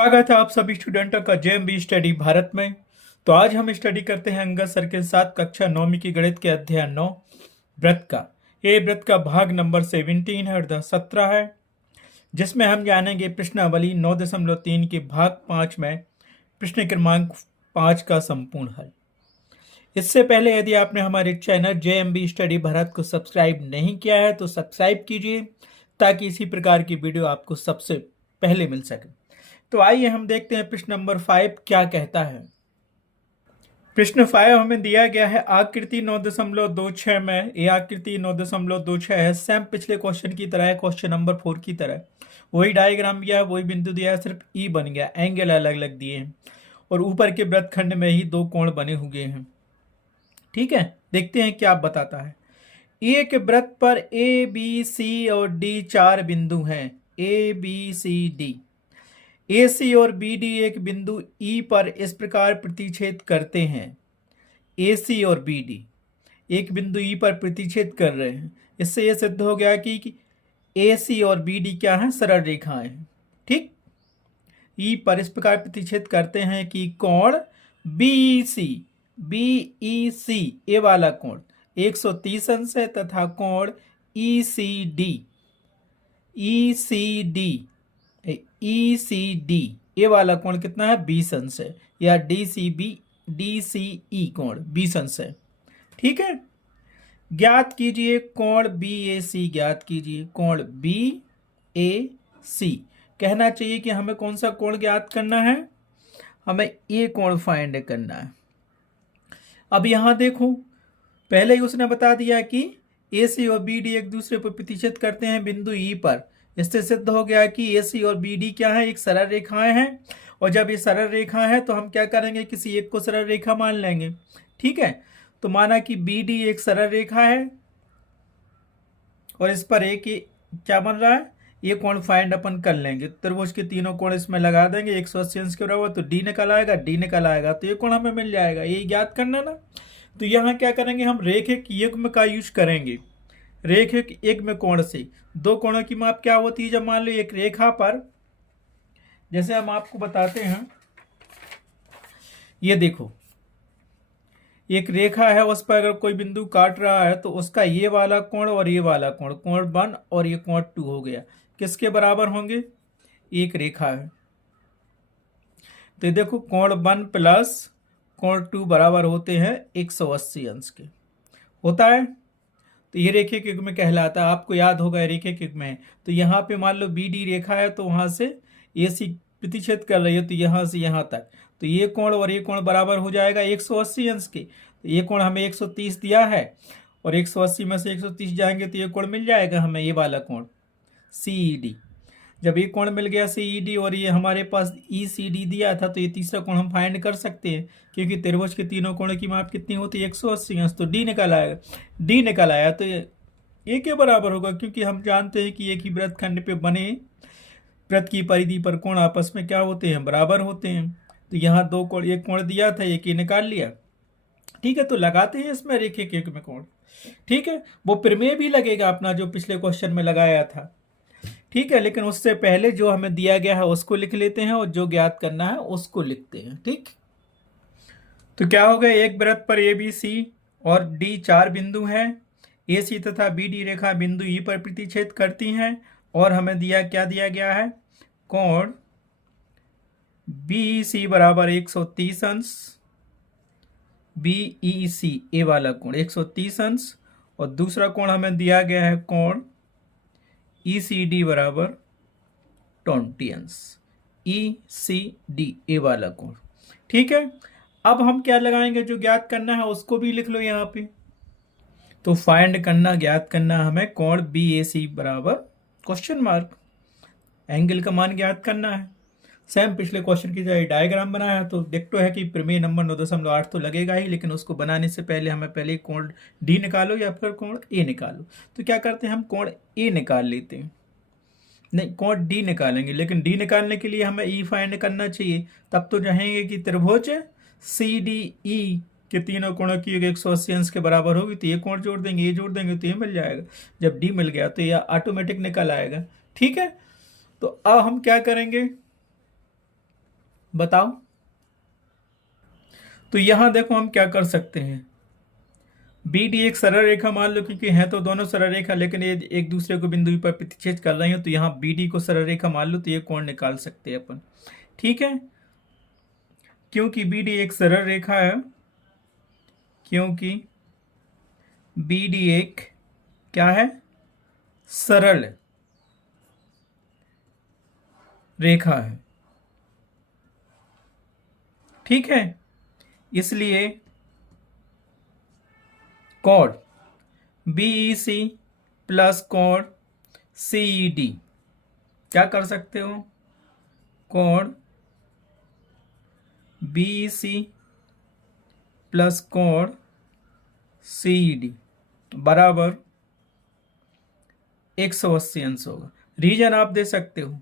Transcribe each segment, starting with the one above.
स्वागत है आप सभी स्टूडेंटों का जेएमबी स्टडी भारत में। तो आज हम स्टडी करते हैं अंगद सर के साथ कक्षा 9वीं की गणित के अध्याय 9 व्रत का। ये व्रत का भाग नंबर 17 है और 17 है, जिसमें हम जानेंगे प्रश्नावली 9.3 के भाग 5 में प्रश्न क्रमांक 5 का संपूर्ण हल। इससे पहले यदि आपने हमारे चैनल जेएमबी स्टडी भारत को सब्सक्राइब नहीं किया है तो सब्सक्राइब कीजिए, ताकि इसी प्रकार की वीडियो आपको सबसे पहले मिल सके। तो आइए हम देखते हैं प्रश्न नंबर 5 क्या कहता है। प्रश्न 5 हमें दिया गया है आकृति 9.26 में। ये आकृति 9.26 है, सेम पिछले क्वेश्चन की तरह है, क्वेश्चन नंबर 4 की तरह। वही डायग्राम दिया है, वही बिंदु दिया है, सिर्फ ई बन गया, एंगल अलग अलग दिए हैं और ऊपर के वृत्तखंड में ही दो कोण बने हुए हैं। ठीक है, देखते हैं क्या बताता है। एक वृत्त पर ए बी सी और डी 4 बिंदु हैं। ए बी सी डी, ए सी और बी डी एक बिंदु ई पर इस प्रकार प्रतिच्छेद करते हैं। ए सी और बी डी एक बिंदु ई पर प्रतिच्छेद कर रहे हैं। इससे यह सिद्ध हो गया कि ए सी और बी डी क्या है, सरल रेखाएं हैं। ठीक, ई पर इस प्रकार प्रतिच्छेद करते हैं कि कोण बी सी ए वाला कोण 130 अंश है तथा कोण ई सी डी ए वाला कोण कितना है, 20 अंश है, या डी सी ई कोण 20 अंश है। ठीक है, ज्ञात कीजिए कोण बी ए सी, ज्ञात कीजिए कोण बी ए सी। कहना चाहिए कि हमें कौन सा कोण ज्ञात करना है, हमें ये कोण फाइंड करना है। अब यहां देखो, पहले ही उसने बता दिया कि ए सी और बी डी एक दूसरे पर प्रतिच्छेद करते हैं बिंदु ई पर। इससे सिद्ध हो गया कि ए सी और बी डी क्या है, एक सरल रेखाएं हैं। और जब ये सरल रेखा है तो हम क्या करेंगे, किसी एक को सरल रेखा मान लेंगे। ठीक है, तो माना कि बी डी एक सरल रेखा है और इस पर एक क्या बन रहा है, ये कोण फाइंड अपन कर लेंगे। त्रिभुज के तीनों कोण इसमें लगा देंगे 180 अंश के बराबर, तो डी निकल आएगा, डी निकल आएगा, तो ये कोण हमें मिल जाएगा। यही ज्ञात करना ना। तो यहाँ क्या करेंगे, हम रेखिक युग्म का यूज करेंगे। रेखिक युग्म कोण से दो कोणों की माप क्या होती है, जब मान लो एक रेखा पर, जैसे हम आपको बताते हैं, ये देखो एक रेखा है, उस पर अगर कोई बिंदु काट रहा है तो उसका ये वाला कोण और ये वाला कोण, कोण 1 और ये कोण 2 हो गया, किसके बराबर होंगे, एक रेखा है। तो ये देखो कोण 1 प्लस कोण 2 बराबर होते हैं 180 अंश के, होता है। तो ये रेखिक युग्म कहलाता है, आपको याद होगा रेखिक युग्म है। तो यहाँ पे मान लो बी डी रेखा है, तो वहां से ए सी प्रतिच्छेद कर रही है, तो यहाँ से यहाँ तक, तो ये कोण और ये कोण बराबर हो जाएगा 180 अंश के। तो ये कोण हमें 130 दिया है और 180 में से 130 जाएंगे तो ये कोण मिल जाएगा हमें, ये वाला कोण सी ई डी। जब ये कोण मिल गया सी ई डी और ये हमारे पास ई सी डी दिया था, तो ये तीसरा कोण हम फाइंड कर सकते हैं, क्योंकि त्रिभुज के तीनों कोणों की माप कितनी होती है, 180 अंश। तो डी निकल आएगा, डी निकल आया, तो ये के बराबर होगा, क्योंकि हम जानते हैं कि एक ही वृत्तखंड पे बने वृत्त की परिधि पर कोण आपस में क्या होते हैं, बराबर होते हैं। तो यहाँ दो कोण, एक कोण दिया था, एक ही निकाल लिया। ठीक है, तो लगाते हैं इसमें रेखिक युग्म कोण। ठीक है, वो प्रमेय भी लगेगा अपना जो पिछले क्वेश्चन में लगाया था। ठीक है, लेकिन उससे पहले जो हमें दिया गया है उसको लिख लेते हैं और जो ज्ञात करना है उसको लिखते हैं। ठीक, तो क्या हो गया, एक वृत्त पर ए बी सी और डी 4 बिंदु हैं। ए सी तथा बी डी रेखा बिंदु ई पर प्रतिच्छेद करती हैं और हमें क्या दिया गया है, कोण बी सी बराबर 130 अंश, बी ई सी ए वाला कोण 130 अंश, और दूसरा कोण हमें दिया गया है कोण ई सी डी बराबर 20 अंश, ई सी डी ए वाला कोण। ठीक है, अब हम क्या लगाएंगे, जो ज्ञात करना है उसको भी लिख लो यहाँ पे। तो फाइंड करना, ज्ञात करना हमें कोण बी ए सी बराबर क्वेश्चन मार्क, एंगल का मान ज्ञात करना है। सेम पिछले क्वेश्चन की तरह डायग्राम बनाया है, तो देखते है कि प्रमेय नंबर 9.8 तो लगेगा ही, लेकिन उसको बनाने से पहले हमें पहले कोण डी निकालो या फिर कोण ए निकालो। तो क्या करते हैं, हम कोण ए निकाल लेते हैं, नहीं कोण डी निकालेंगे, लेकिन डी निकालने के लिए हमें ई फाइंड करना चाहिए। तब तो चाहेंगे कि त्रिभुज सी डी ई के तीनों कोणों की 180 अंश के बराबर होगी, तो ये कोण जोड़ देंगे, ये जोड़ देंगे, तो ये मिल जाएगा। जब डी मिल गया तो ये ऑटोमेटिक निकल आएगा। ठीक है, तो अब हम क्या करेंगे, बताओ। तो यहां देखो हम क्या कर सकते हैं, बी डी एक सरल रेखा मान लो, क्योंकि है तो दोनों सरल रेखा, लेकिन ये एक दूसरे को बिंदु पर प्रतिच्छेद कर रही हो, तो यहाँ बी डी को सरल रेखा मान लो, तो ये कोण निकाल सकते हैं अपन। ठीक है, क्योंकि बी डी एक सरल रेखा है, क्योंकि बी डी एक क्या है, सरल रेखा है। ठीक है, इसलिए कोण BEC प्लस कोण CED क्या कर सकते हो, कोण BEC प्लस कोण CED बराबर 180 अंश होगा। रीजन आप दे सकते हो,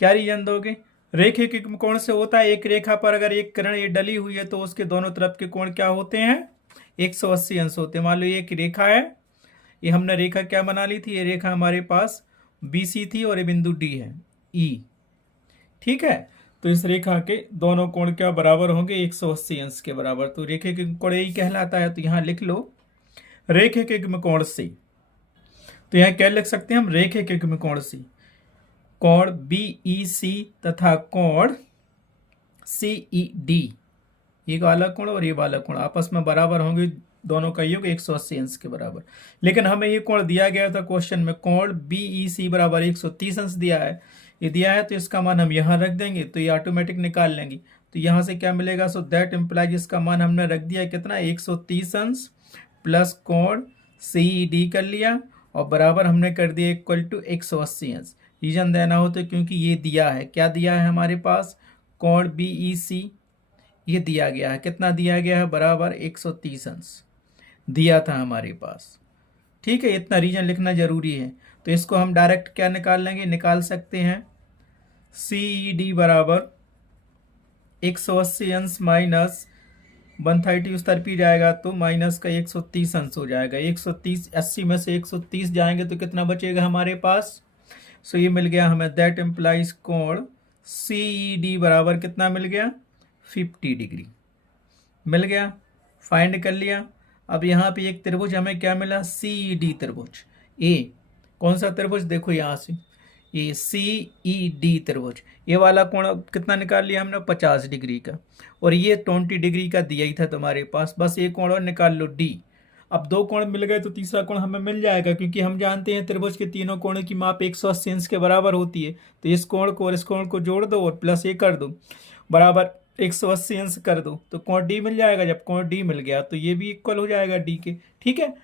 क्या रीजन दोगे, रेखे के कोण से होता है, एक रेखा पर अगर एक किरण ये डली हुई है तो उसके दोनों तरफ के कोण क्या होते हैं, 180 अंश होते हैं। मान लो ये एक रेखा है, ये हमने रेखा क्या बना ली थी, ये रेखा हमारे पास BC थी और ये बिंदु D है E। ठीक है, तो इस रेखा के दोनों कोण क्या बराबर होंगे, 180 अंश के बराबर। तो रेखे के कोण यही कहलाता है, तो यहां लिख लो रेखे के कोण से। तो यहां क्या लिख सकते हैं हम, रेखे के कोण से कोण BEC तथा कोण CED, ये वाला कोण और ये वाला कोण आपस में बराबर होंगे, दोनों का योग 180 अंश के बराबर। लेकिन हमें ये कोण दिया गया था क्वेश्चन में, कोण BEC बराबर 130 अंश दिया है, ये दिया है, तो इसका मान हम यहाँ रख देंगे, तो ये ऑटोमेटिक निकाल लेंगे। तो यहाँ से क्या मिलेगा, सो दैट इम्प्लाइज इसका मान हमने रख दिया कितना, 130 अंश प्लस कोण CED कर लिया, और बराबर हमने कर दिया इक्वल टू 180 अंश। रीजन देना हो तो क्योंकि ये दिया है, क्या दिया है हमारे पास, कोण BEC ये दिया गया है, कितना दिया गया है, बराबर 130 अंश दिया था हमारे पास। ठीक है, इतना रीजन लिखना जरूरी है। तो इसको हम डायरेक्ट क्या निकाल लेंगे, निकाल सकते हैं CED बराबर 180 अंश माइनस 130 उस तरफ ही जाएगा, तो माइनस का 130 अंश हो जाएगा। 130 80 में से 130 जाएंगे तो कितना बचेगा हमारे पास, सो ये मिल गया हमें, दैट इम्प्लाइज कोण CED बराबर कितना मिल गया, 50 डिग्री मिल गया, फाइंड कर लिया। अब यहाँ पे एक त्रिभुज हमें क्या मिला, CED त्रिभुज, ए कौन सा त्रिभुज, देखो यहाँ से ये CED त्रिभुज, ये वाला कोण कितना निकाल लिया हमने, 50 डिग्री का, और ये 20 डिग्री का दिया ही था तुम्हारे पास, बस एक कोण और निकाल लो D। अब दो कोण मिल गए तो तीसरा कोण हमें मिल जाएगा, क्योंकि हम जानते हैं त्रिभुज के तीनों कोणों की माप 180 अंश के बराबर होती है। तो इस कोण को और इस कोण को जोड़ दो और प्लस ये कर दो, बराबर 180 अंश कर दो, तो कोण D मिल जाएगा। जब कोण D मिल गया तो ये भी इक्वल हो जाएगा D के। ठीक है,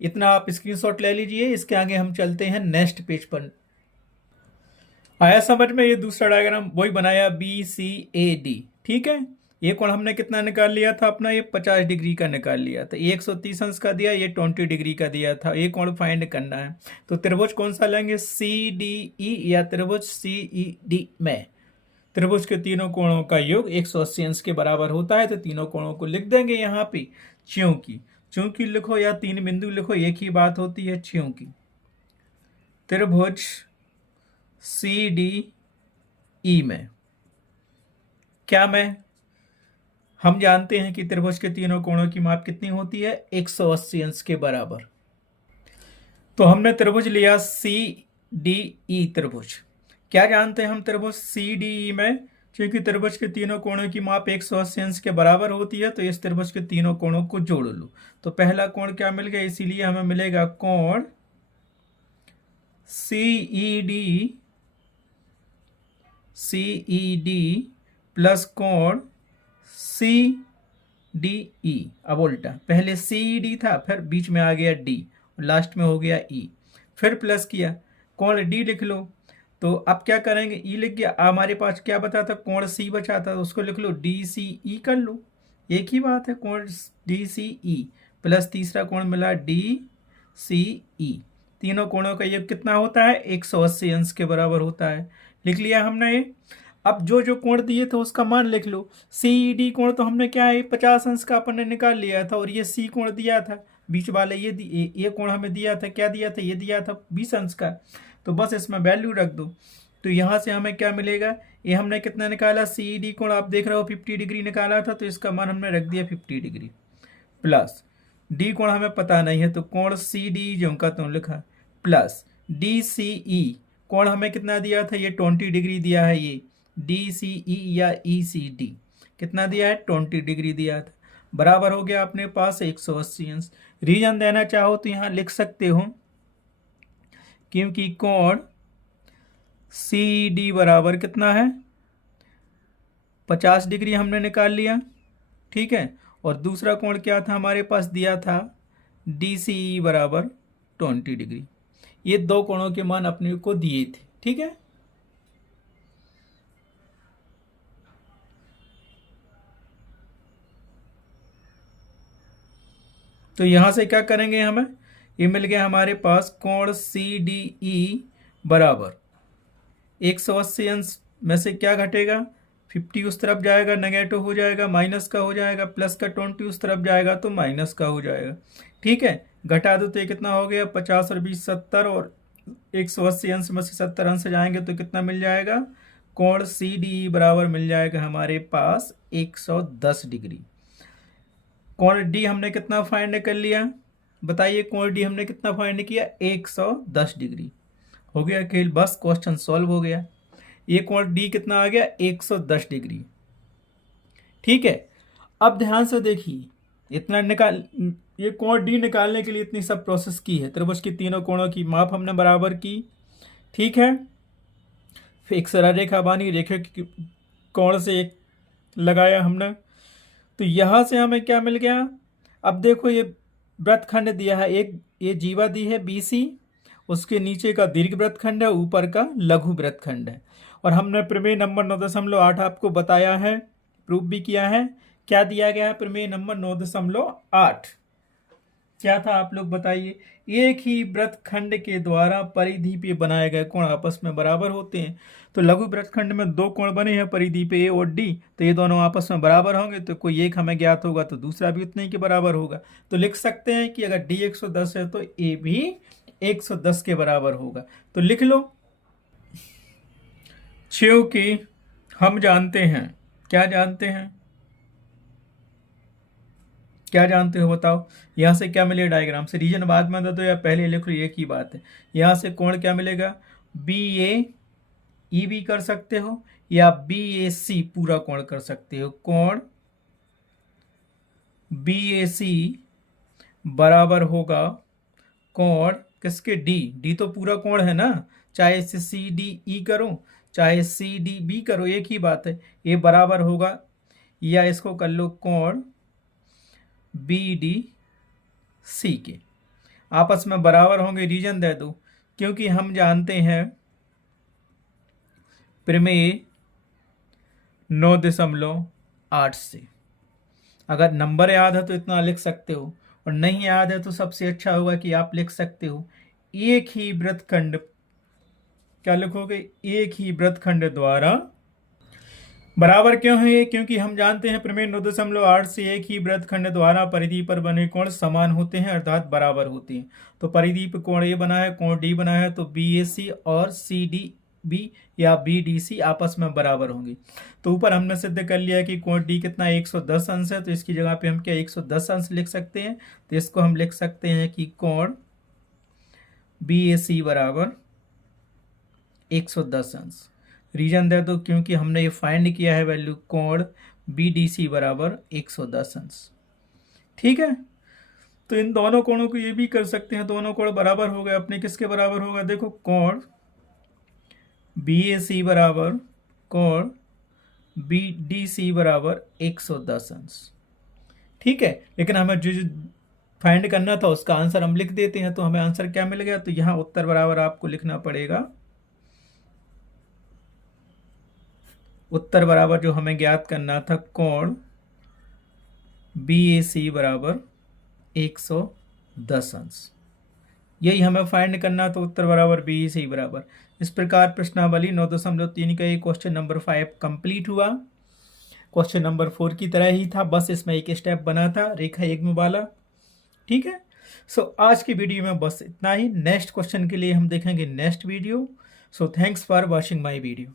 इतना आप स्क्रीनशॉट ले लीजिए। इसके आगे हम चलते हैं नेक्स्ट पेज पर। आया समझ में, ये दूसरा डायग्राम वही बनाया BCAD। ठीक है, ये कोण हमने कितना निकाल लिया था अपना, ये 50 डिग्री का निकाल लिया था, ये 130 अंश का दिया, ये 20 डिग्री का दिया था। ये कोण फाइंड करना है, तो त्रिभुज कौन सा लेंगे, CDE या त्रिभुज CED में त्रिभुज के तीनों कोणों का योग 180 अंश के बराबर होता है। तो तीनों कोणों को लिख देंगे यहाँ पे, चूंकि लिखो या तीन बिंदु लिखो, एक ही बात होती है, चूंकि त्रिभुज CDE में क्या में हम जानते हैं कि त्रिभुज के तीनों कोणों की माप कितनी होती है, 180 अंश के बराबर। तो हमने त्रिभुज लिया CDE त्रिभुज, क्या जानते हैं हम त्रिभुज CDE में, क्योंकि त्रिभुज के तीनों कोणों की माप 180 अंश के बराबर होती है, तो इस त्रिभुज के तीनों कोणों को जोड़ लो। तो पहला कोण क्या मिल गया, इसीलिए हमें मिलेगा कोण CED प्लस कोण CDE। अब उल्टा, पहले CED था, फिर बीच में आ गया D और लास्ट में हो गया E, फिर प्लस किया, कोण D लिख लो। तो अब क्या करेंगे, E लिख गया, हमारे पास क्या बचा था, कोण C बचा था, उसको लिख लो DCE कर लो, एक ही बात है, कोण DCE प्लस तीसरा कोण मिला DCE। तीनों कोणों का योग कितना होता है, 180 अंश के बराबर होता है। लिख लिया हमने ये। अब जो जो कोण दिए थे उसका मान लिख लो। CED कोण तो हमने क्या है, 50 अंश का अपन ने निकाल लिया था, और ये C कोण दिया था बीच वाले, ये कोण हमें दिया था, क्या दिया था, ये दिया था 20 अंश का। तो बस इसमें वैल्यू रख दो, तो यहाँ से हमें क्या मिलेगा, ये हमने कितना निकाला, सी डी कोण आप देख रहे हो 50 डिग्री निकाला था, तो इसका मान हमने रख दिया 50 डिग्री, प्लस डी कोण हमें पता नहीं है तो कोण सी डी जो का तो लिखा, प्लस डी सी ई कोण हमें कितना दिया था, ये 20 डिग्री दिया है, ये डी सी ई या ई सी डी कितना दिया है, 20 डिग्री दिया था, बराबर हो गया अपने पास 180 अंश। रीजन देना चाहो तो यहाँ लिख सकते हो, क्योंकि कोण सी डी बराबर कितना है, 50 डिग्री हमने निकाल लिया, ठीक है, और दूसरा कोण क्या था हमारे पास दिया था, डी सी ई बराबर 20 डिग्री। ये दो कोणों के मान अपने को दिए थे, ठीक है। तो यहां से क्या करेंगे, हमें ये मिल गया हमारे पास कोण सी डी ई बराबर 180 अंश में से क्या घटेगा, 50 उस तरफ जाएगा नेगेटिव हो जाएगा, माइनस का हो जाएगा, प्लस का 20 उस तरफ जाएगा तो माइनस का हो जाएगा, ठीक है। घटा दो तो ये कितना हो गया, 50 और 20 70, और 180 अंश में से 70 अंश जाएंगे तो कितना मिल जाएगा, कोण सी डी बराबर मिल जाएगा हमारे पास 110 डिग्री। कोण डी हमने कितना फाइंड कर लिया, बताइए, कोण डी हमने कितना फाइंड किया, 110 डिग्री। हो गया खेल, बस क्वेश्चन सॉल्व हो गया। ये कोण डी कितना आ गया, 110 डिग्री, ठीक है। अब ध्यान से देखिए, इतना निकाल, ये कोण डी निकालने के लिए इतनी सब प्रोसेस की है, त्रिभुज की तीनों कोणों की माप हमने बराबर की, ठीक है। फिर एक सरल रेखा बानी, रेखा की कोण से एक लगाया हमने, तो यहां से हमें क्या मिल गया, अब देखो ये वृत्तखंड दिया है, एक ये जीवा दी है BC, उसके नीचे का दीर्घ वृत्तखंड है, ऊपर का लघु वृत्तखंड है, और हमने प्रमेय नंबर 9.8 आपको बताया है, प्रूफ भी किया है। क्या दिया गया है प्रमेय नंबर 9.8, क्या था आप लोग बताइए, एक ही वृत्तखंड के द्वारा परिधि पे बनाए गए कोण आपस में बराबर होते हैं। तो लघु वृत्तखंड में दो कोण बने हैं परिधि पे A और D, तो ये दोनों आपस में बराबर होंगे, तो कोई एक हमें ज्ञात होगा तो दूसरा भी उतने ही के बराबर होगा। तो लिख सकते हैं कि अगर D 110 है तो A भी 110 के बराबर होगा। तो लिख लो, क्योंकि हम जानते हैं, क्या जानते हैं, क्या जानते हो बताओ, यहां से क्या मिलेगा, डायग्राम से, रीजन बाद में दे दो या पहले लिख लो, एक ही बात है। यहां से कोण क्या मिलेगा, BAE भी कर सकते हो या BAC पूरा कोण कर सकते हो। कोण BAC बराबर होगा कोण किसके, D तो पूरा कोण है ना, चाहे इसे CDE करो चाहे CDB करो, एक ही बात है, ये बराबर होगा, या इसको कर लो कोण BDC के, आपस में बराबर होंगे। रीजन दे दो, क्योंकि हम जानते हैं प्रमेय 9.8 से, अगर नंबर याद है तो इतना लिख सकते हो, और नहीं याद है तो सबसे अच्छा होगा कि आप लिख सकते हो एक ही वृत्तखंड, क्या लिखोगे, एक ही वृत्तखंड द्वारा बराबर क्यों है ये, क्योंकि हम जानते हैं प्रमेय 9.8 से एक ही वृत्तखंड द्वारा परिधि पर बने कोण समान होते हैं, अर्थात बराबर होते हैं। तो परिधि पर कोण ए बना है, कोण डी बना है, तो BAC और CDB या BDC आपस में बराबर होंगे। तो ऊपर हमने सिद्ध कर लिया कि कोण डी कितना 110 अंश है, तो इसकी जगह पे हम क्या 110 अंश लिख सकते हैं। तो इसको हम लिख सकते हैं कि कोण BAC बराबर 110 अंश। रीजन दे दो, क्योंकि हमने ये फाइंड किया है वैल्यू, कोण BDC बराबर 110 अंश, ठीक है। तो इन दोनों कोणों को ये भी कर सकते हैं, दोनों कोण बराबर हो गए अपने, किसके बराबर होगा, देखो कोण BAC बराबर कोण BDC बराबर 110 अंश, ठीक है। लेकिन हमें जो फाइंड करना था उसका आंसर हम लिख देते हैं, तो हमें आंसर क्या मिल गया, तो यहाँ उत्तर बराबर आपको लिखना पड़ेगा, उत्तर बराबर जो हमें ज्ञात करना था, कोण BAC बराबर 110 अंश, यही हमें फाइंड करना, तो उत्तर बराबर BAC बराबर। इस प्रकार प्रश्नावली 9.3 का ये क्वेश्चन नंबर 5 कंप्लीट हुआ। क्वेश्चन नंबर 4 की तरह ही था, बस इसमें एक स्टेप बना था रेखा युग्म वाला, ठीक है। सो आज की वीडियो में बस इतना ही। नेक्स्ट क्वेश्चन के लिए हम देखेंगे next video. So thanks for watching my video.